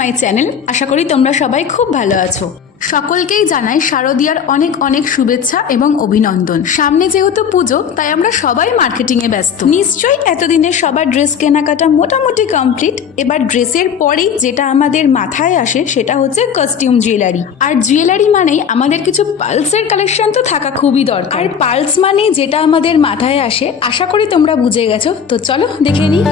My channel. আশা করি তোমরা সবাই খুব ভালো আছো। সকলকেই জানাই শারদীয়ার অনেক অনেক শুভেচ্ছা এবং অভিনন্দন। সামনে যেহেতু পুজো, তাই আমরা সবাই মার্কেটিংয়ে ব্যস্ত। নিশ্চয়ই এতদিনে সবার ড্রেস কেনাকাটা মোটামুটি কমপ্লিট। এবার ড্রেসের পরেই যেটা আমাদের মাথায় আসে সেটা হচ্ছে কস্টিউম জুয়েলারি। আর জুয়েলারি মানেই আমাদের কিছু পার্লসের কালেকশন তো থাকা খুবই দরকার। আর পার্লস মানেই যেটা আমাদের মাথায় আসে, আশা করি তোমরা বুঝে গেছো। তো চলো দেখে নিই।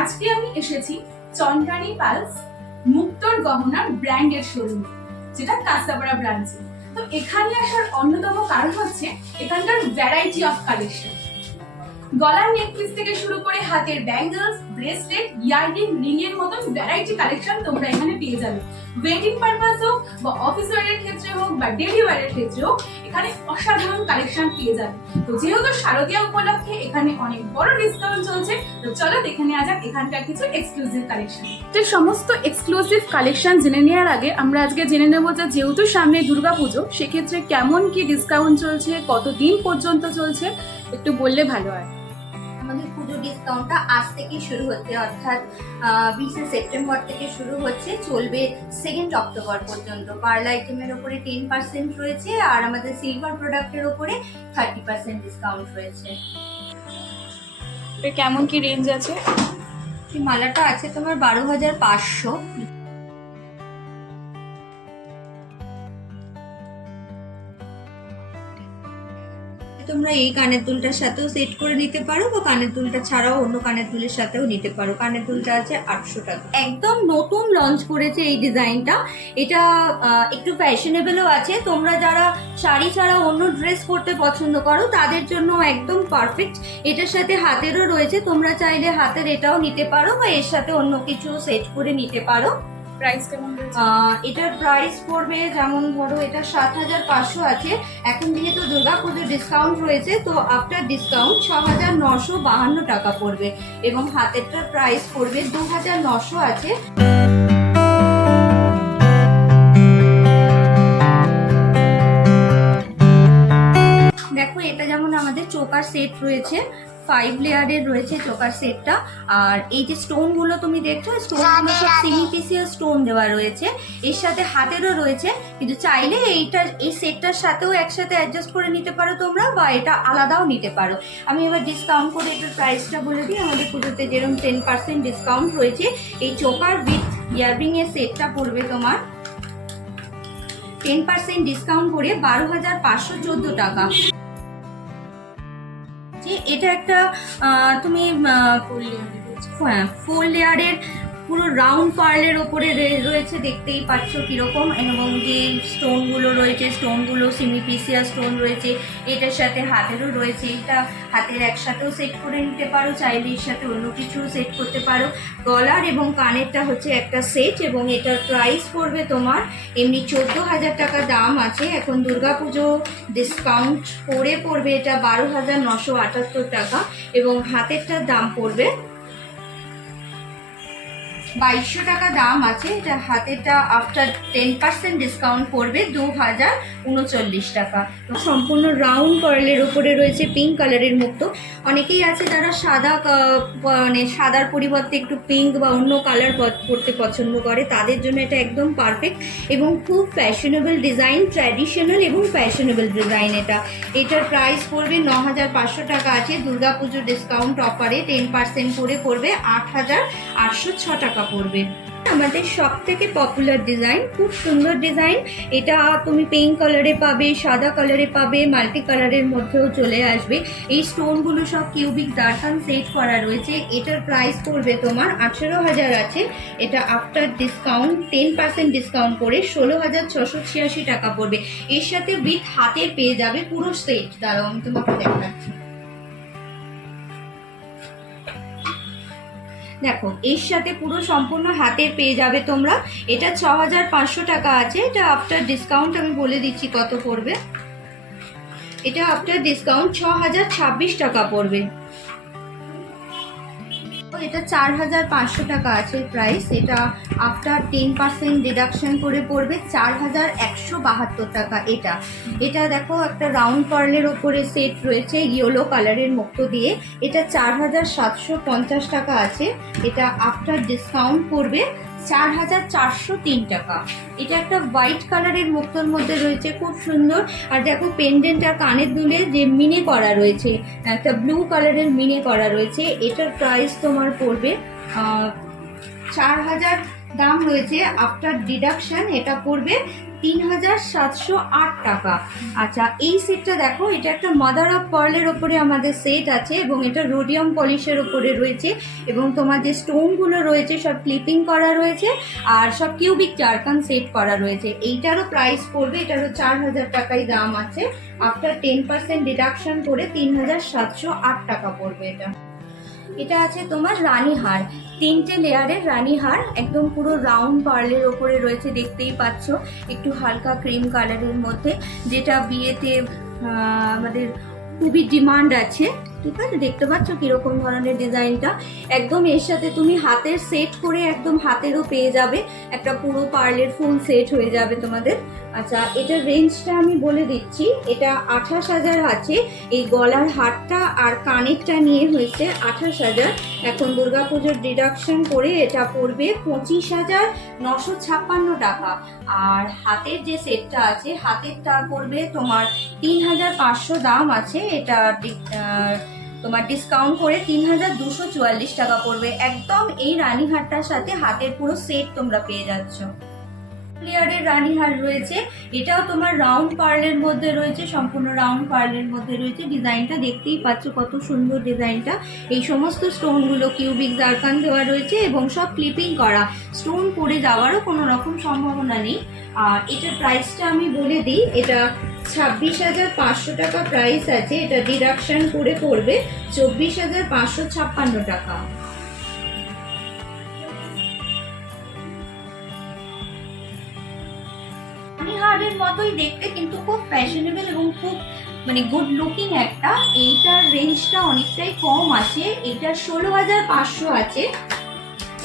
আজকে আমি এসেছি চন্দ্রানী পালস মুক্তোর গহনার ব্র্যান্ডের শোরুমে, যেটা কাঁচরাপাড়া ব্রাঞ্চে। তো এখানে আসার অন্যতম কারণ হচ্ছে এখানকার ভ্যারাইটি অফ কালেকশন। গলার নেকপিস থেকে শুরু করে হাতের ব্যাঙ্গলস, ব্রেসলেট, ইয়াররিং, রিং এর মতন ভ্যারাইটি কালেকশন তোমরা এখানে পেয়ে যাবে। ওয়েডিং পারপাস হোক বা অফিস ওয়্যারের ক্ষেত্রে হোক বা ডেইলি ওয়্যারের ক্ষেত্রে হোক, এখানে অসাধারণ কালেকশন পেয়ে যাবে। তো যেহেতু শারদীয়া উপলক্ষে এখানে অনেক বড় ডিসকাউন্ট চলছে, তো চলো দেখে নেওয়া যাক এখানকার কিছু এক্সক্লুসিভ কালেকশন। তো সমস্ত এক্সক্লুসিভ কালেকশন জেনে নেওয়ার আগে আমরা আজকে জেনে নেব যে যেহেতু সামনে দুর্গাপুজো, সেক্ষেত্রে কেমন কি ডিসকাউন্ট চলছে, কতদিন পর্যন্ত চলছে, একটু বললে ভালো হয়। আমাদের পুজো ডিসকাউন্টটা আজ থেকে শুরু হচ্ছে, অর্থাৎ 20 সেপ্টেম্বর থেকে শুরু হচ্ছে, চলবে 2 অক্টোবর পর্যন্ত। পার্ল আইটেমের ওপরে 10% রয়েছে, আর আমাদের সিলভার প্রোডাক্টের ওপরে 30% ডিসকাউন্ট রয়েছে। কেমন কি রেঞ্জ আছে? এই মালাটা আছে তোমার 12,500। তোমরা এই কানের দুলটার সাথেও সেট করে নিতে পারো, বা কানের দুলটা ছাড়াও অন্য কানের দুলের সাথেও নিতে পারো। কানের দুলটা আছে 800 টাকা। একদম নতুন লঞ্চ করেছে এই ডিজাইনটা। এটা একটু ফ্যাশনেবলও আছে। তোমরা যারা শাড়ি ছাড়া অন্য ড্রেস পরতে পছন্দ করো, তাদের জন্য একদম পারফেক্ট। এটার সাথে হাতেরও রয়েছে, তোমরা চাইলে হাতের এটাও নিতে পারো, বা এর সাথে অন্য কিছু সেট করে নিতে পারো। প্রাইস কেমন রয়েছে? এটার প্রাইস পড়বে, যেমন ধরো এটা 7,500 আছে। এখন যেহেতু দুর্গাপুজোর ডিসকাউন্ট রয়েছে, তো আফটার ডিসকাউন্ট 6,952 টাকা পড়বে, এবং হাতেরটার প্রাইস পড়বে 2,900 আছে। দেখো, এটা যেমন আমাদের চোকার সেট রয়েছে, 5 লেয়ারের রয়েছে চোকার সেটটা। আর এই যে স্টোনগুলো তুমি দেখছো, স্টোনগুলো সব সিমিপিসিয়াল স্টোন দেওয়া রয়েছে। এর সাথে হাতেরও রয়েছে, কিন্তু চাইলে এই সেটটার সাথেও একসাথে অ্যাডজাস্ট করে নিতে পারো তোমরা, বা এটা আলাদাও নিতে পারো। আমি এবার ডিসকাউন্ট করে এটার প্রাইসটা বলে দিই। আমাদের পুজোতে যেরকম 10% ডিসকাউন্ট রয়েছে, এই চোকার উইথ ইয়াররিং এর সেটটা পড়বে তোমার 10% ডিসকাউন্ট করে 12,514 টাকা। এটা একটা তুমি 4 লেয়ারের পুরো রাউন্ড পার্লের ওপরে রয়েছে, দেখতেই পাচ্ছ কিরকম, এবং যে স্টোনগুলো রয়েছে, স্টোনগুলো সিমিপিসিয়া স্টোন রয়েছে। এটার সাথে হাতেরও রয়েছে, এটা হাতের একসাথেও সেট করে নিতে পারো, চাইলে এর সাথে অন্য কিছু সেট করতে পারো। গলার এবং কানেরটা হচ্ছে একটা সেট, এবং এটার প্রাইস পড়বে তোমার এমনি 14,000 টাকা দাম আছে। এখন দুর্গাপুজো ডিসকাউন্ট করে পড়বে এটা 12,978 টাকা, এবং হাতেরটার দাম পড়বে 2,200 টাকা দাম আছে। এটা হাতেরটা আফটার 10% ডিসকাউন্ট পড়বে 2,039 টাকা। সম্পূর্ণ রাউন্ড পার্লের ওপরে রয়েছে পিঙ্ক কালারের মুক্তো। অনেকেই আছে যারা সাদার পরিবর্তে একটু পিঙ্ক বা অন্য কালার পরতে পছন্দ করে, তাদের জন্য এটা একদম পারফেক্ট, এবং খুব ফ্যাশনেবল ডিজাইন, ট্র্যাডিশনাল এবং ফ্যাশনেবল ডিজাইন। এটার প্রাইস পড়বে 9,500 টাকা আছে। দুর্গাপুজোর ডিসকাউন্ট অফারে 10% করে পড়বে 8,806 টাকা পড়বে। আমাদের সব থেকে পপুলার ডিজাইন, খুব সুন্দর ডিজাইন। এটা তুমি পিঙ্ক কালারে পাবে, সাদা কালারে পাবে, মাল্টি কালারের মধ্যেও চলে আসবে। এই স্টোনগুলো সব কিউবিক দার্থান সেট করা রয়েছে। এটার প্রাইস পড়বে তোমার 18,000 আছে। এটা আফটার ডিসকাউন্ট 10% ডিসকাউন্ট করে 16,686 টাকা পড়বে। এর সাথে উইথ হাতের পেয়ে যাবে পুরো সেট। দাঁড়াও আমি তোমাকে দেখাচ্ছি। দেখো এর সাথে পুরো সম্পূর্ণ হাতের পেয়ে যাবে তোমরা। এটা 6,500 টাকা আছে। এটা আফটার ডিসকাউন্ট আমি বলে দিচ্ছি কত পড়বে। এটা আফটার ডিসকাউন্ট 6,026 টাকা পড়বে। এটা 4,500 টাকা আছে প্রাইস। এটা আফটার 10% ডিডাকশন করে পড়বে 4,172 টাকা। এটা দেখো একটা রাউন্ড পার্লের ওপরে সেট রয়েছে ইয়েলো কালারের মুক্ত দিয়ে। এটা 4,750 টাকা আছে। এটা আফটার ডিসকাউন্ট পড়বে 4,403 টাকা। এটা একটা হোয়াইট কালারের মুক্তোর মধ্যে রয়েছে, খুব সুন্দর। আর দেখো পেন্ডেন্ট আর কানের দুলে যে মিনে করা রয়েছে, একটা ব্লু কালারের মিনে করা রয়েছে। এটার প্রাইস তোমার পড়বে 4,000 দাম রয়েছে। আফটার ডিডাকশন এটা পড়বে 3,708 টাকা। আচ্ছা এই সেটটা দেখো, এটা একটা মাদার অফ পার্লের ওপরে আমাদের সেট আছে এবং এটা রোডিয়াম পলিশের ওপরে রয়েছে এবং তোমার যে স্টোনগুলো রয়েছে সব ক্লিপিং করা রয়েছে আর সব কিউবিক জারকান সেট করা রয়েছে। এইটারও প্রাইস পড়বে, এটারও 4,000 টাকাই দাম আছে। আফটার 10% ডিডাকশন করে 3,708 টাকা পড়বে। এটা আছে তোমার রানীহার, 3টে লেয়ারের রানীহার, একদম পুরো রাউন্ড পার্লের ওপরে রয়েছে, দেখতেই পাচ্ছ। একটু হালকা ক্রিম কালারের মধ্যে, যেটা বিয়েতে আমাদের খুবই ডিমান্ড আছে। ঠিক আছে, দেখতে পাচ্ছ কিরকম ধরনের ডিজাইনটা। একদম এর সাথে তুমি হাতের সেট করে একদম হাতেরও পেয়ে যাবে, একটা পুরো পার্লের ফুল সেট হয়ে যাবে তোমাদের। আচ্ছা এটার রেঞ্জটা আমি বলে দিচ্ছি। এটা 28,000 আছে। এই গলার হারটা আর কানেরটা নিয়ে হয়েছে 28,000। এখন দুর্গাপুজোর ডিডাকশন করে এটা পড়বে 25,956 টাকা। আর হাতের যে সেটটা আছে, হাতেরটা পড়বে তোমার 3,500 দাম আছে। এটা তোমার ডিসকাউন্ট করে 3,244 টাকা পড়বে। একদম এই রানীহারটার সাথে হাতের পুরো সেট তোমরা পেয়ে যাচ্ছ। লেয়ারের রানীহার রয়েছে, এটাও তোমার রাউন্ড পার্লের মধ্যে রয়েছে, সম্পূর্ণ রাউন্ড পার্লের মধ্যে রয়েছে। ডিজাইনটা দেখতেই পাচ্ছ কত সুন্দর ডিজাইনটা। এই সমস্ত স্টোনগুলো কিউবিক জারকান দেওয়া রয়েছে এবং সব ক্লিপিং করা, স্টোন পড়ে যাওয়ারও কোনো রকম সম্ভাবনা নেই। আর এটার প্রাইসটা আমি বলে দিই। এটা 26,500 টাকা প্রাইস আছে। এটা ডিডাকশন করে পড়বে 24,556 টাকা। রানীহারের মতোই দেখতে, কিন্তু খুব ফ্যাশনেবল এবং খুব মানে গুড লুকিং একটা। এইটার রেঞ্জটা অনেকটাই কম আছে। এটা 16,500 আছে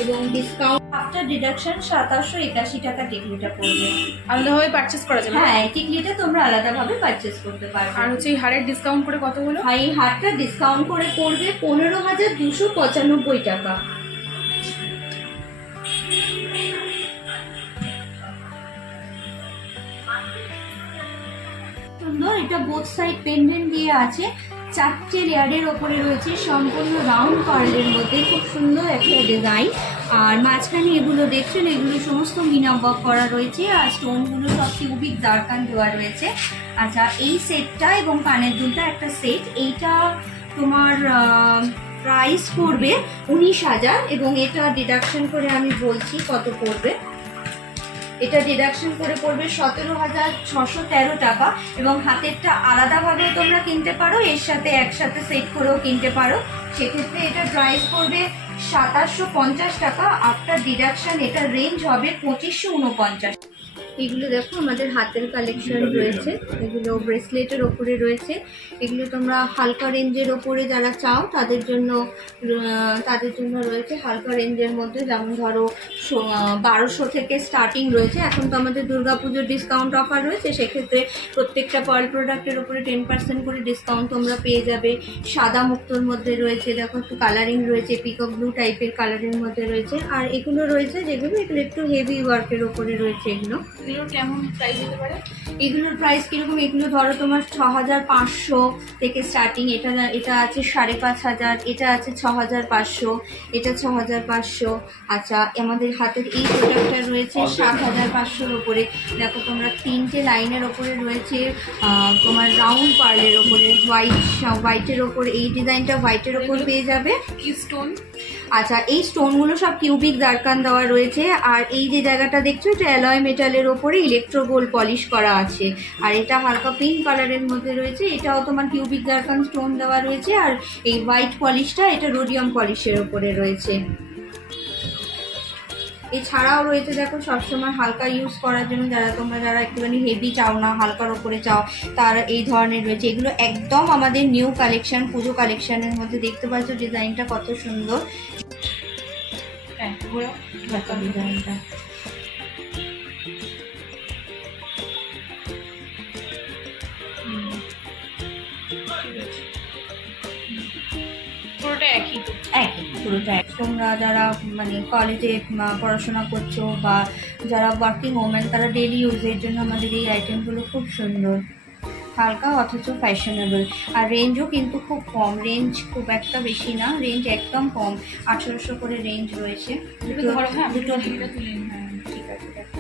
এবং ডিসকাউন্ট আফটার ডিডাকশন 2,781 টাকা টিকলিটা পড়বে। আলাদাভাবে পারচেস করা যাবে? হ্যাঁ, টিকলিটা তোমরা আলাদাভাবে পারচেস করতে পারবে। আর হচ্ছে এই হারের ডিসকাউন্ট করে কত হলো? এই হারটা ডিসকাউন্ট করে পড়বে 15,295 টাকা। সুন্দর, এটা বোথ সাইড পেন্ডেন্ট দিয়ে আছে, 4টে লেয়ারের ওপরে রয়েছে, সম্পূর্ণ রাউন্ড পার্লের মধ্যে, খুব সুন্দর একটা ডিজাইন। আর মাঝখানে এগুলো দেখছেন, এগুলো সমস্ত মিনা ওয়ার্ক করা রয়েছে আর স্টোনগুলো সব কিউবিক জারকান দেওয়া রয়েছে। আচ্ছা এই সেটটা এবং কানের দুলটা একটা সেট, এইটা তোমার প্রাইস পড়বে 19,000 এবং এটা ডিডাকশন করে আমি বলছি কত পড়বে। এটা ডিডাকশন করে পড়বে 17,613 টাকা এবং হাতেরটা আলাদাভাবে তোমরা কিনতে পারো, এর সাথে একসাথে সেট করেও কিনতে পারো। সেক্ষেত্রে এটা প্রাইস পড়বে 2,750 টাকা। আফটার ডিডাকশন এটার রেঞ্জ হবে 2,549। এগুলো দেখো আমাদের হাতের কালেকশন রয়েছে, এগুলো ব্রেসলেটের ওপরে রয়েছে। এগুলো তোমরা হালকা রেঞ্জের ওপরে যারা চাও তাদের জন্য রয়েছে হালকা রেঞ্জের মধ্যে, যেমন ধরো 1,200 থেকে স্টার্টিং রয়েছে। এখন তো আমাদের দুর্গাপুজোর ডিসকাউন্ট অফার রয়েছে, সেক্ষেত্রে প্রত্যেকটা পার্ল প্রোডাক্টের ওপরে 10% করে ডিসকাউন্ট তোমরা পেয়ে যাবে। সাদা মুক্তোর মধ্যে রয়েছে, দেখো একটু কালারিং রয়েছে, পিকক ব্লু টাইপের কালারের মধ্যে রয়েছে। আর এগুলো রয়েছে যেগুলো একটু হেভি ওয়ার্কের ওপরে রয়েছে এগুলো। এগুলোর কেমন প্রাইস হতে পারে? এগুলোর প্রাইস কীরকম? এগুলো ধরো তোমার 6500 থেকে স্টার্টিং। এটা আছে 5500, এটা আছে 6500, এটা 6500। আচ্ছা, আমাদের হাতের এই প্রোডাক্টটা রয়েছে 7500-র ওপরে। দেখো তোমরা 3টে লাইনের ওপরে রয়েছে তোমার রাউন্ড পার্লের ওপরে, হোয়াইটের ওপর। এই ডিজাইনটা হোয়াইটের ওপর পেয়ে যাবে। কি স্টোন? আচ্ছা, এই স্টোনগুলো সব কিউবিক জারকান দেওয়া রয়েছে। আর এই যে জায়গাটা দেখছো, এটা অ্যালয় মেটালের ওপরে ইলেকট্রো গোল্ড পলিশ করা আছে। আর এটা হালকা পিঙ্ক কালারের মধ্যে রয়েছে, এটাও তোমার কিউবিক জারকান স্টোন দেওয়া রয়েছে। আর এই হোয়াইট পলিশটা এটা রোডিয়াম পলিশের ওপরে রয়েছে। এছাড়াও রয়েছে দেখো সবসময় হালকা ইউজ করার জন্য, যারা একটুখানি হেভি চাও না, হালকার ওপরে চাও, তারা এই ধরনের রয়েছে। এগুলো একদম আমাদের নিউ কালেকশন, পুজো কালেকশনের মধ্যে। দেখতে পাচ্ছ ডিজাইনটা কত সুন্দর। হ্যাঁ, দেখো ডিজাইনটা। পুরোটা একই তো? পুরোটা। তোমরা যারা মানে কলেজে পড়াশোনা করছো বা যারা ওয়ার্কিং ওমেন, তারা ডেলি ইউজের জন্য আমাদের এই আইটেমগুলো খুব সুন্দর, হালকা অথচ ফ্যাশনেবল। আর রেঞ্জও কিন্তু খুব কম, রেঞ্জ খুব একটা বেশি না, রেঞ্জ একদম কম। 1800 করে রেঞ্জ রয়েছে। দুটো হ্যাঁ, দুটো তুলে নিন। হ্যাঁ, ঠিক আছে। দেখো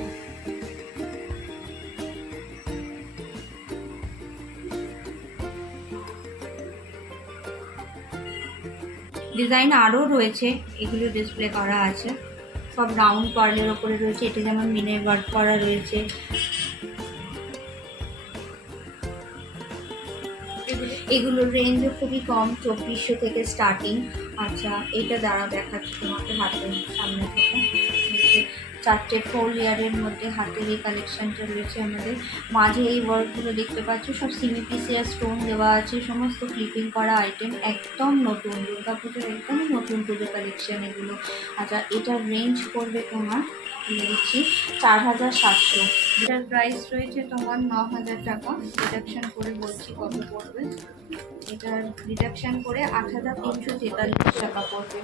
ডিজাইন আরও রয়েছে, এগুলো ডিসপ্লে করা আছে। সব রাউন্ড পার্লের ওপরে রয়েছে। এটা যেমন মিনে ওয়ার্ক করা রয়েছে। এগুলোর রেঞ্জও খুবই কম, 2400 থেকে স্টার্টিং। আচ্ছা, এটা দ্বারা দেখাচ্ছি তোমাকে হাতের সামনে থেকে। 4টে 4 লেয়ারের মধ্যে হাতের এই কালেকশানটা রয়েছে আমাদের। মাঝে এই ওয়ার্কগুলো দেখতে পাচ্ছ, সব সিমিপিসিয়া স্টোন দেওয়া আছে, সমস্ত ক্লিপিং করা আইটেম, একদম নতুন দুর্গাপুজোর, একদমই নতুন পুজো কালেকশান এগুলো। আচ্ছা, এটার রেঞ্জ করবে তোমার দিচ্ছি 4700। এটার প্রাইস রয়েছে তোমার 9000 টাকা। রিডাকশান করে বলছি কত পড়বে। এটার রিডাকশান করে 8343 টাকা পড়বে।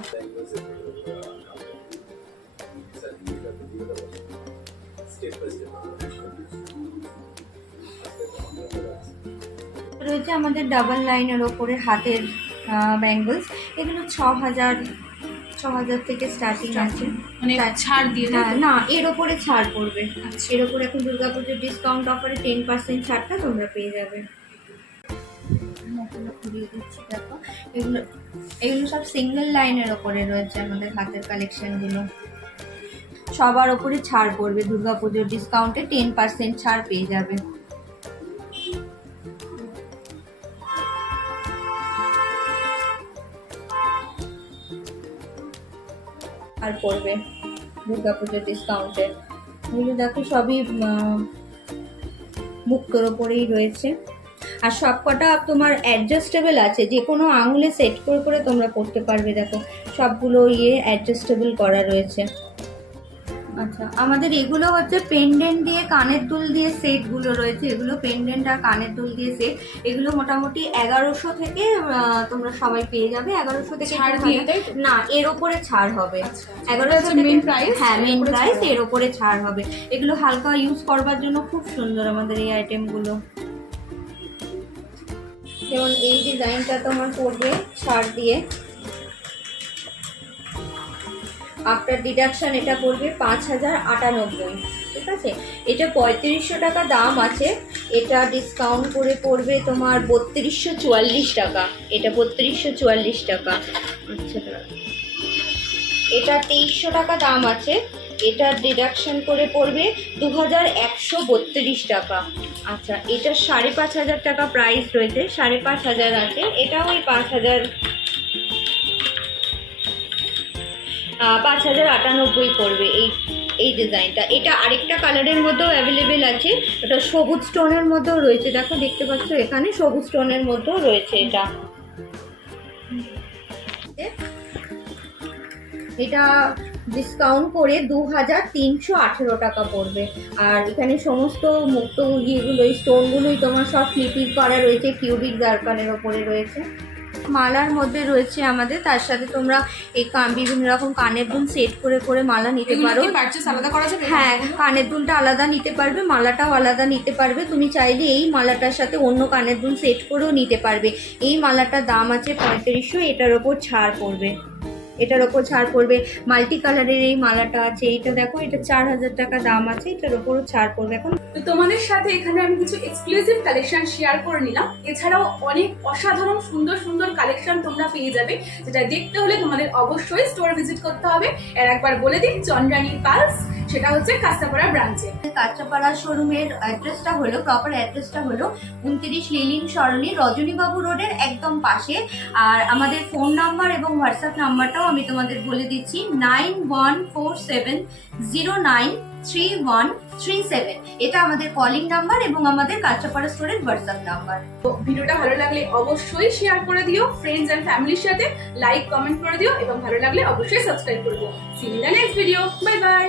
রয়েছে আমাদের ডাবল লাইনের ওপরে হাতের ব্যাঙ্গলস। এগুলো 6000 থেকে স্টার্টিং আছে। মানে ছাড় দিয়ে? না, এর ওপরে ছাড় পড়বে। এর ওপরে এখন দুর্গাপুজোর ডিসকাউন্ট অফারে 10% ছাড়টা তোমরা পেয়ে যাবে। ঘুরিয়ে দিচ্ছি দেখো। এগুলো সব সিঙ্গেল লাইনের ওপরে রয়েছে আমাদের হাতের কালেকশনগুলো। সবার ওপরে ছাড় পড়বে, দুর্গাপুজোর ডিসকাউন্টে 10% ছাড় পেয়ে যাবে। আর পড়বে দুর্গাপুজোর ডিসকাউন্টে। এগুলো দেখো সবই মুক্তোর ওপরেই রয়েছে। আর সব কটা তোমার অ্যাডজাস্টেবল আছে, যে কোনো আঙুলে সেট করে করে তোমরা পড়তে পারবে। দেখো সবগুলো অ্যাডজাস্টেবল করা রয়েছে। আচ্ছা, আমাদের এগুলো হচ্ছে পেন্ডেন্ট দিয়ে কানের দুল দিয়ে সেটগুলো রয়েছে। এগুলো পেন্ডেন্ট আর কানের দুল দিয়ে সেট। এগুলো মোটামুটি 1100 থেকে তোমরা সবাই পেয়ে যাবে। 1100 থেকে ছাড় দিয়ে? না, এর ওপরে ছাড় হবে। 1100 মেন প্রাইস? হ্যাঁ, মেন প্রাইস, এর ওপরে ছাড় হবে। এগুলো হালকা ইউজ করবার জন্য খুব সুন্দর আমাদের এই আইটেমগুলো। যেমন এই ডিজাইনটা তোমার পড়বে ছাড় দিয়ে, আফটার ডিডাকশন এটা পড়বে 5098। ঠিক আছে, এটা 3500 টাকা দাম আছে। এটা ডিসকাউন্ট করে পড়বে তোমার 3244 টাকা। এটা 3244 টাকা। আচ্ছা, এটা 2300 টাকা দাম আছে। এটা ডিডাকশন করে পড়বে 2132 টাকা। আচ্ছা, এটা 5500 টাকা প্রাইস রয়েছে, 5500 আছে। এটাও ওই 5098 পড়বে এই ডিজাইনটা। এটা আরেকটা কালারের মধ্যেও অ্যাভেলেবেল আছে, এটা সবুজ স্টোনের মধ্যেও রয়েছে। দেখো, দেখতে পাচ্ছ এখানে সবুজ স্টোনের মধ্যেও রয়েছে। এটা ডিসকাউন্ট করে 2318 টাকা পড়বে। আর এখানে সমস্ত মুক্ত এই স্টোনগুলোই তোমার সব ক্লিপিং করা রয়েছে, কিউবিক জারকানের ওপরে রয়েছে। মালার মধ্যে রয়েছে আমাদের, তার সাথে তোমরা এই বিভিন্ন রকম কানের দুল সেট করে করে মালা নিতে এগুলো পারো। কি পারচেস আলাদা করা যাবে? হ্যাঁ, কানের দুলটা আলাদা নিতে পারবে, মালাটাও আলাদা নিতে পারবে। তুমি চাইলে এই মালাটার সাথে অন্য কানের দুল সেট করেও নিতে পারবে। এই মালাটার দাম আছে 3500, এটার ওপর ছাড় পড়বে, এটার ওপর ছাড় পড়বে। মাল্টি কালারের এই মালাটা আছে, এটা দেখো, এটা 4000 টাকা দাম আছে, এটার ওপরও ছাড় পড়বে। এখন তো তোমাদের সাথে এখানে আমি কিছু এক্সক্লুসিভ কালেকশন শেয়ার করে নিলাম। এছাড়াও অনেক অসাধারণ সুন্দর সুন্দর কালেকশন তোমরা পেয়ে যাবে, যেটা দেখতে হলে তোমাদের অবশ্যই স্টোর ভিজিট করতে হবে। আর একবার বলে দিই, চন্দ্রানী পালস, সেটা হচ্ছে কাঁচাপাড়া ব্রাঞ্চে। কাঁচাপাড়া শোরুমের অ্যাড্রেসটা হলো, প্রপার অ্যাড্রেসটা হলো 29 লিলিং সরণি, রজনীবাবু রোডের একদম পাশে। আর আমাদের ফোন নাম্বার এবং হোয়াটসঅ্যাপ নাম্বারটাও আমি তোমাদের বলে দিচ্ছি, 9147093137। এটা আমাদের কলিং নাম্বার এবং আমাদের কাঁচাপাড়া স্টোরের হোয়াটসঅ্যাপ নাম্বার। তো ভিডিওটা ভালো লাগলে অবশ্যই শেয়ার করে দিও ফ্রেন্ডস এন্ড ফ্যামিলির সাথে, লাইক কমেন্ট করে দিও এবং ভালো লাগলে অবশ্যই সাবস্ক্রাইব করে দিও। See you in the next video, bye by.